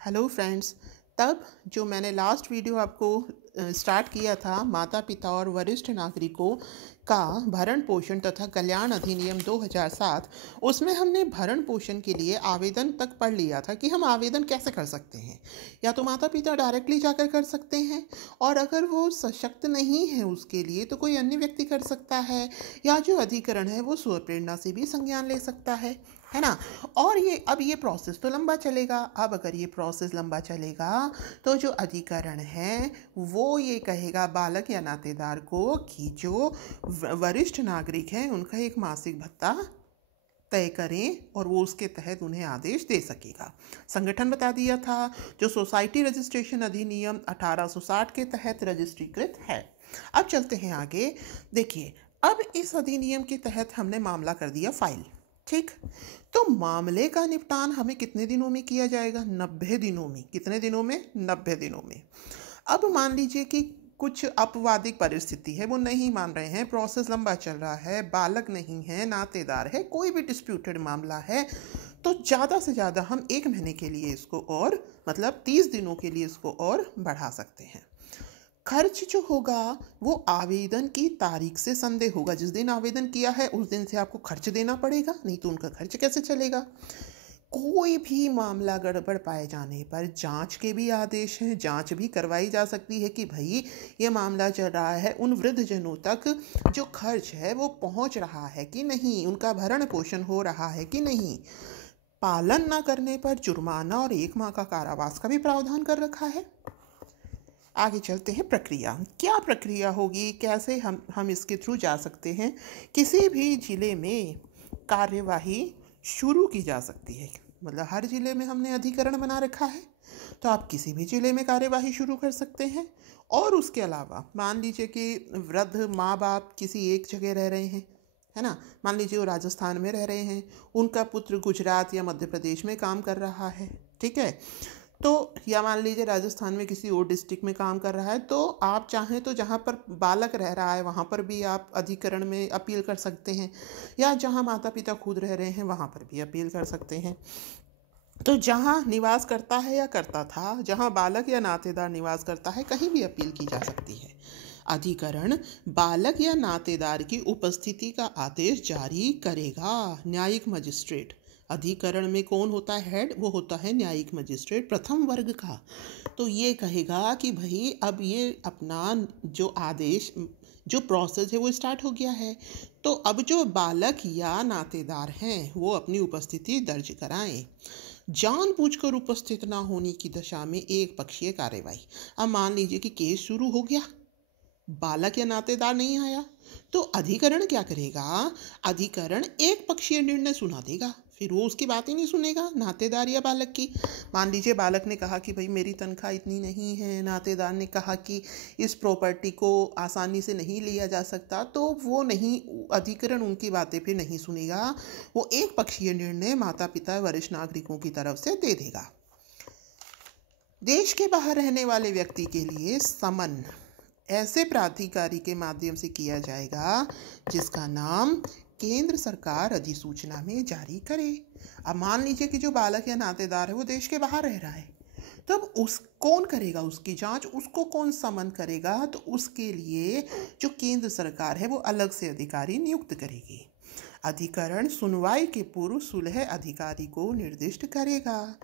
Hello friends. तब जो मैंने लास्ट वीडियो आपको स्टार्ट किया था, माता पिता और वरिष्ठ नागरिकों का भरण पोषण तथा कल्याण अधिनियम 2007, उसमें हमने भरण पोषण के लिए आवेदन तक पढ़ लिया था कि हम आवेदन कैसे कर सकते हैं। या तो माता पिता डायरेक्टली जाकर कर सकते हैं, और अगर वो सशक्त नहीं है उसके लिए तो कोई अन्य व्यक्ति कर सकता है, या जो अधिकरण है वो स्वप्रेरणा से भी संज्ञान ले सकता है ना। और ये प्रोसेस तो लंबा चलेगा। अब अगर ये प्रोसेस लंबा चलेगा तो जो अधिकरण है वो ये कहेगा बालक या नातेदार को कि जो वरिष्ठ नागरिक हैं उनका एक मासिक भत्ता तय करें और वो उसके तहत उन्हें आदेश दे सकेगा। संगठन बता दिया था, जो सोसाइटी रजिस्ट्रेशन अधिनियम 1860 के तहत रजिस्ट्रीकृत है। अब चलते हैं आगे। देखिए, अब इस अधिनियम के तहत हमने मामला कर दिया फाइल, ठीक। तो मामले का निपटान हमें कितने दिनों में किया जाएगा? 90 दिनों में। कितने दिनों में? 90 दिनों में। अब मान लीजिए कि कुछ अपवादिक परिस्थिति है, वो नहीं मान रहे हैं, प्रोसेस लंबा चल रहा है, बालक नहीं है, नातेदार है, कोई भी डिस्प्यूटेड मामला है, तो ज़्यादा से ज़्यादा हम 1 महीने के लिए इसको और मतलब 30 दिनों के लिए इसको और बढ़ा सकते हैं। खर्च जो होगा वो आवेदन की तारीख से संदेह होगा। जिस दिन आवेदन किया है उस दिन से आपको खर्च देना पड़ेगा, नहीं तो उनका खर्च कैसे चलेगा। कोई भी मामला गड़बड़ पाए जाने पर जांच के भी आदेश हैं, जांच भी करवाई जा सकती है कि भाई ये मामला चल रहा है, उन वृद्धजनों तक जो खर्च है वो पहुंच रहा है कि नहीं, उनका भरण पोषण हो रहा है कि नहीं। पालन न करने पर जुर्माना और 1 माह का कारावास का भी प्रावधान कर रखा है। आगे चलते हैं। प्रक्रिया, क्या प्रक्रिया होगी, कैसे हम इसके थ्रू जा सकते हैं। किसी भी जिले में कार्यवाही शुरू की जा सकती है, मतलब हर जिले में हमने अधिकरण बना रखा है, तो आप किसी भी जिले में कार्यवाही शुरू कर सकते हैं। और उसके अलावा मान लीजिए कि वृद्ध माँ बाप किसी एक जगह रह रहे हैं, है ना, मान लीजिए वो राजस्थान में रह रहे हैं, उनका पुत्र गुजरात या मध्य प्रदेश में काम कर रहा है, ठीक है, तो या मान लीजिए राजस्थान में किसी और डिस्ट्रिक्ट में काम कर रहा है, तो आप चाहें तो जहाँ पर बालक रह रहा है वहाँ पर भी आप अधिकरण में अपील कर सकते हैं, या जहाँ माता पिता खुद रह रहे हैं वहाँ पर भी अपील कर सकते हैं। तो जहाँ निवास करता है या करता था, जहाँ बालक या नातेदार निवास करता है, कहीं भी अपील की जा सकती है। अधिकरण बालक या नातेदार की उपस्थिति का आदेश जारी करेगा। न्यायिक मजिस्ट्रेट, अधिकरण में कौन होता है हेड? वो होता है न्यायिक मजिस्ट्रेट प्रथम वर्ग का। तो ये कहेगा कि भाई अब ये अपना जो आदेश, जो प्रोसेस है वो स्टार्ट हो गया है, तो अब जो बालक या नातेदार हैं वो अपनी उपस्थिति दर्ज कराएं। जानबूझकर उपस्थित ना होने की दशा में एक पक्षीय कार्यवाही। अब मान लीजिए कि केस शुरू हो गया, बालक या नातेदार नहीं आया, तो अधिकरण क्या करेगा? अधिकरण एक पक्षीय निर्णय सुना देगा, फिर वो उसकी बात ही नहीं सुनेगा नातेदार या बालक की। मान लीजिए बालक ने कहा कि भाई मेरी तनख्वाह इतनी नहीं है, नातेदार ने कहा कि इस प्रॉपर्टी को आसानी से नहीं लिया जा सकता, तो वो नहीं, अधिकरण उनकी बातें फिर नहीं सुनेगा, वो एक पक्षीय निर्णय माता पिता वरिष्ठ नागरिकों की तरफ से दे देगा। देश के बाहर रहने वाले व्यक्ति के लिए समन ऐसे प्राधिकारी के माध्यम से किया जाएगा जिसका नाम केंद्र सरकार अधिसूचना में जारी करे। अब मान लीजिए कि जो बालक या नातेदार है वो देश के बाहर रह रहा है, तब उस कौन करेगा उसकी जांच, उसको कौन समन करेगा? तो उसके लिए जो केंद्र सरकार है वो अलग से अधिकारी नियुक्त करेगी। अधिकरण सुनवाई के पूर्व सुलह अधिकारी को निर्दिष्ट करेगा।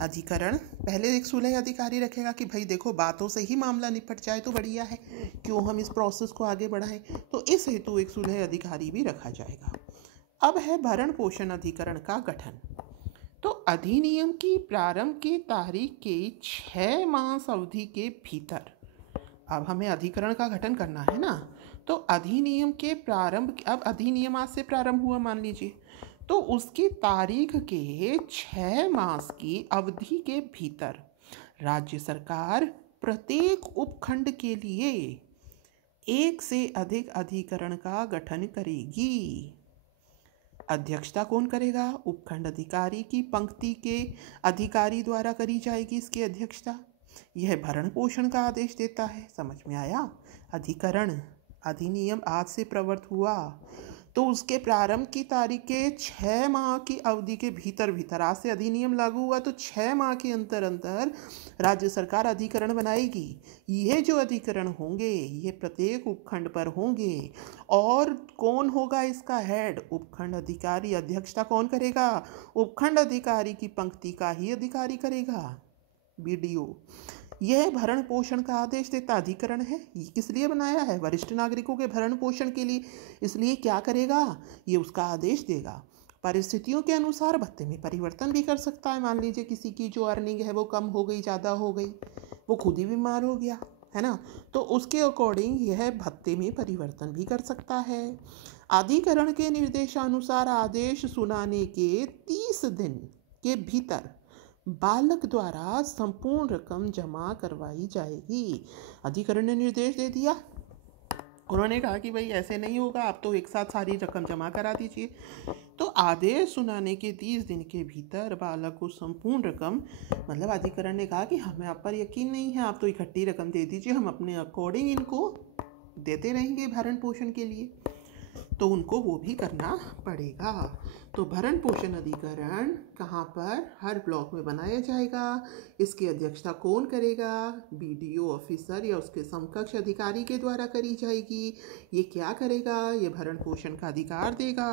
अधिकरण पहले एक सुलह अधिकारी रखेगा कि भाई देखो बातों से ही मामला निपट जाए तो बढ़िया है, क्यों हम इस प्रोसेस को आगे बढ़ाएं, तो इस हेतु एक सुलह अधिकारी भी रखा जाएगा। अब है भरण पोषण अधिकरण का गठन। तो अधिनियम की प्रारंभ की तारीख के 6 मास अवधि के भीतर अब हमें अधिकरण का गठन करना है ना, तो अधिनियम के प्रारंभ, अब अधिनियम आज से प्रारंभ हुआ मान लीजिए, तो उसकी तारीख के 6 मास की अवधि के भीतर राज्य सरकार प्रत्येक उपखंड के लिए 1 से अधिक अधिकरण का गठन करेगी। अध्यक्षता कौन करेगा? उपखंड अधिकारी की पंक्ति के अधिकारी द्वारा करी जाएगी इसकी अध्यक्षता। यह भरण पोषण का आदेश देता है। समझ में आया? अधिकरण अधिनियम आज से प्रवृत्त हुआ, तो उसके प्रारंभ की तारीख के 6 माह की अवधि के भीतर भीतर, आज से अधिनियम लागू हुआ तो 6 माह के अंतर अंतर राज्य सरकार अधिकरण बनाएगी। ये जो अधिकरण होंगे ये प्रत्येक उपखंड पर होंगे। और कौन होगा इसका हेड? उपखंड अधिकारी। अध्यक्षता कौन करेगा? उपखंड अधिकारी की पंक्ति का ही अधिकारी करेगा, बीडीओ। यह भरण पोषण का आदेश देता अधिकरण है। ये किस लिए बनाया है? वरिष्ठ नागरिकों के भरण पोषण के लिए। इसलिए क्या करेगा? ये उसका आदेश देगा। परिस्थितियों के अनुसार भत्ते में परिवर्तन भी कर सकता है। मान लीजिए किसी की जो अर्निंग है वो कम हो गई, ज़्यादा हो गई, वो खुद ही बीमार हो गया, है ना, तो उसके अकॉर्डिंग यह भत्ते में परिवर्तन भी कर सकता है। अधिकरण के निर्देशानुसार आदेश सुनाने के 30 दिन के भीतर बालक द्वारा संपूर्ण रकम जमा करवाई जाएगी। अधिकरण ने निर्देश दे दिया, उन्होंने कहा कि भाई ऐसे नहीं होगा, आप तो एक साथ सारी रकम जमा करा दीजिए। तो आदेश सुनाने के 30 दिन के भीतर बालक को संपूर्ण रकम, मतलब अधिकरण ने कहा कि हमें आप पर यकीन नहीं है, आप तो इकट्ठी रकम दे दीजिए, हम अपने अकॉर्डिंग इनको देते रहेंगे भरण पोषण के लिए, तो उनको वो भी करना पड़ेगा। तो भरण पोषण अधिकरण कहाँ पर? हर ब्लॉक में बनाया जाएगा। इसकी अध्यक्षता कौन करेगा? बीडीओ ऑफिसर या उसके समकक्ष अधिकारी के द्वारा करी जाएगी। ये क्या करेगा? ये भरण पोषण का अधिकार देगा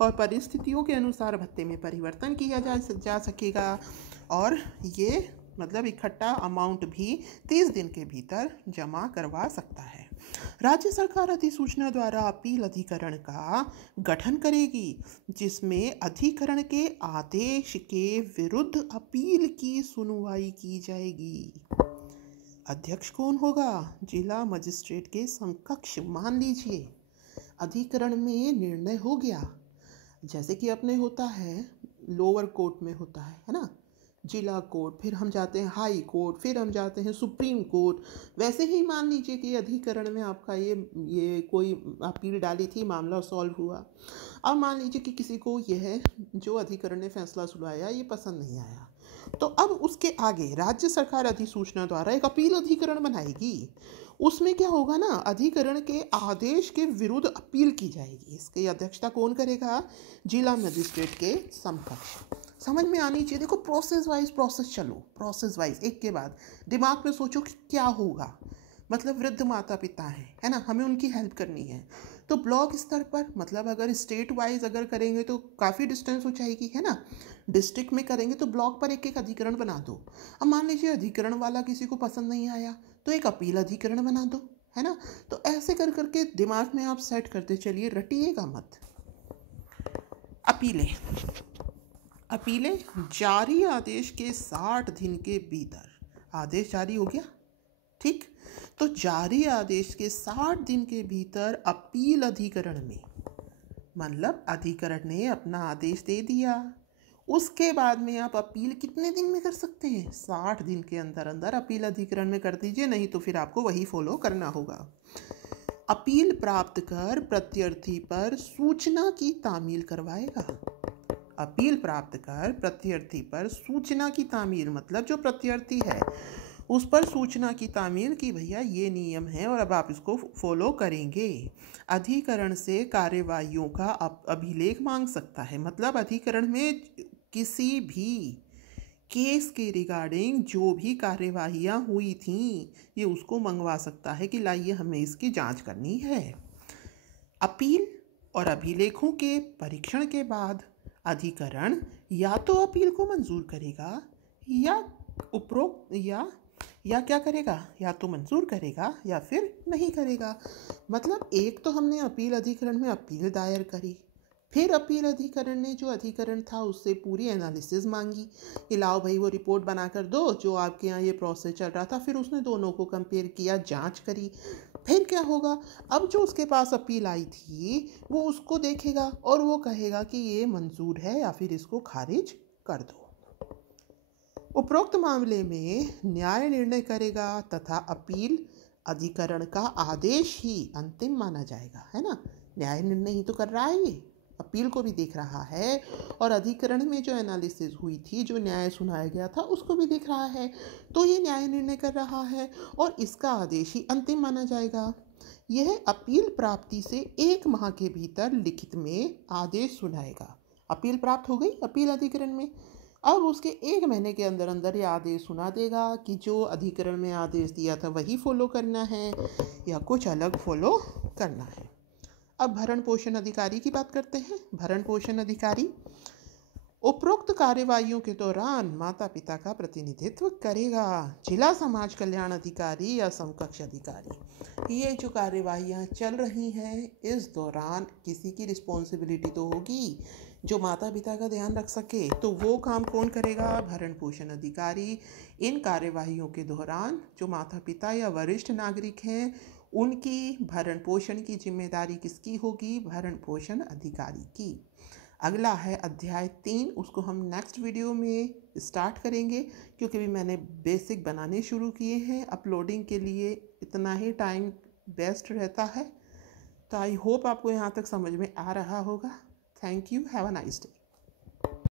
और परिस्थितियों के अनुसार भत्ते में परिवर्तन किया जा सकेगा। और ये मतलब इकट्ठा अमाउंट भी 30 दिन के भीतर जमा करवा सकता है। राज्य सरकार अधिसूचना द्वारा अपील अधिकरण का गठन करेगी, जिसमें अधिकरण के आदेश के विरुद्ध अपील की सुनवाई की जाएगी। अध्यक्ष कौन होगा? जिला मजिस्ट्रेट के समकक्ष। मान लीजिए अधिकरण में निर्णय हो गया, जैसे कि अपने होता है लोअर कोर्ट में होता है ना, जिला कोर्ट, फिर हम जाते हैं हाई कोर्ट, फिर हम जाते हैं सुप्रीम कोर्ट। वैसे ही मान लीजिए कि अधिकरण में आपका ये कोई अपील डाली थी, मामला सॉल्व हुआ। अब मान लीजिए कि किसी को यह जो अधिकरण ने फैसला सुनाया ये पसंद नहीं आया, तो अब उसके आगे राज्य सरकार अधिसूचना द्वारा एक अपील अधिकरण बनाएगी। उसमें क्या होगा ना, अधिकरण के आदेश के विरुद्ध अपील की जाएगी। इसकी अध्यक्षता कौन करेगा? जिला मजिस्ट्रेट के समकक्ष। समझ में आनी चाहिए। देखो प्रोसेस वाइज चलो, प्रोसेस वाइज एक के बाद दिमाग में सोचो कि क्या होगा। मतलब वृद्ध माता पिता हैं, है ना, हमें उनकी हेल्प करनी है। तो ब्लॉक स्तर पर, मतलब अगर स्टेट वाइज अगर करेंगे तो काफ़ी डिस्टेंस हो जाएगी, है ना। डिस्ट्रिक्ट में करेंगे तो ब्लॉक पर एक एक अधिकरण बना दो। अब मान लीजिए अधिकरण वाला किसी को पसंद नहीं आया तो एक अपील अधिकरण बना दो, है ना। तो ऐसे कर करके दिमाग में आप सेट करते चलिए, रटिएगा मत। अपीलें जारी आदेश के 60 दिन के भीतर, आदेश जारी हो गया, ठीक, तो जारी आदेश के 60 दिन के भीतर अपील अधिकरण में, मतलब अधिकरण ने अपना आदेश दे दिया, उसके बाद में आप अपील कितने दिन में कर सकते हैं? 60 दिन के अंदर अंदर अपील अधिकरण में कर दीजिए, नहीं तो फिर आपको वही फॉलो करना होगा। अपील प्राप्त कर प्रत्यर्थी पर सूचना की तामील करवाएगा। अपील प्राप्त कर प्रत्यर्थी पर सूचना की तामील, मतलब जो प्रत्यर्थी है उस पर सूचना की तामील की भैया ये नियम है और अब आप इसको फॉलो करेंगे। अधिकरण से कार्यवाहियों का अभिलेख मांग सकता है, मतलब अधिकरण में किसी भी केस के रिगार्डिंग जो भी कार्यवाहियाँ हुई थीं ये उसको मंगवा सकता है कि लाइए हमें इसकी जांच करनी है। अपील और अभिलेखों के परीक्षण के बाद अधिकरण या तो अपील को मंजूर करेगा या उपरोक्त या क्या करेगा, या तो मंजूर करेगा या फिर नहीं करेगा। मतलब एक तो हमने अपील अधिकरण में अपील दायर करी, फिर अपील अधिकरण ने जो अधिकरण था उससे पूरी एनालिसिस मांगी कि लाओ भाई वो रिपोर्ट बनाकर दो जो आपके यहाँ ये प्रोसेस चल रहा था, फिर उसने दोनों को कंपेयर किया, जांच करी। फिर क्या होगा, अब जो उसके पास अपील आई थी वो उसको देखेगा और वो कहेगा कि ये मंजूर है या फिर इसको खारिज कर दो। उपरोक्त मामले में न्याय निर्णय करेगा तथा अपील अधिकरण का आदेश ही अंतिम माना जाएगा, है ना। न्याय निर्णय ही तो कर रहा है, ये अपील को भी देख रहा है और अधिकरण में जो एनालिसिस हुई थी, जो न्याय सुनाया गया था उसको भी देख रहा है, तो ये न्याय निर्णय कर रहा है और इसका आदेश ही अंतिम माना जाएगा। यह अपील प्राप्ति से 1 माह के भीतर लिखित में आदेश सुनाएगा। अपील प्राप्त हो गई अपील अधिकरण में, अब उसके 1 महीने के अंदर अंदर ये आदेश सुना देगा कि जो अधिकरण में आदेश दिया था वही फॉलो करना है या कुछ अलग फॉलो करना है। अब भरण पोषण अधिकारी की बात करते हैं। भरण पोषण अधिकारी उपरोक्त कार्यवाहियों के दौरान माता पिता का प्रतिनिधित्व करेगा। जिला समाज कल्याण अधिकारी या समकक्ष अधिकारी, ये जो कार्यवाहियाँ चल रही हैं इस दौरान किसी की रिस्पॉन्सिबिलिटी तो होगी जो माता पिता का ध्यान रख सके, तो वो काम कौन करेगा? भरण पोषण अधिकारी। इन कार्यवाहियों के दौरान जो माता पिता या वरिष्ठ नागरिक हैं उनकी भरण पोषण की जिम्मेदारी किसकी होगी? भरण पोषण अधिकारी की। अगला है अध्याय 3, उसको हम नेक्स्ट वीडियो में स्टार्ट करेंगे क्योंकि भी मैंने बेसिक बनाने शुरू किए हैं। अपलोडिंग के लिए इतना ही टाइम बेस्ट रहता है। तो आई होप आपको यहाँ तक समझ में आ रहा होगा। Thank you, have a nice day.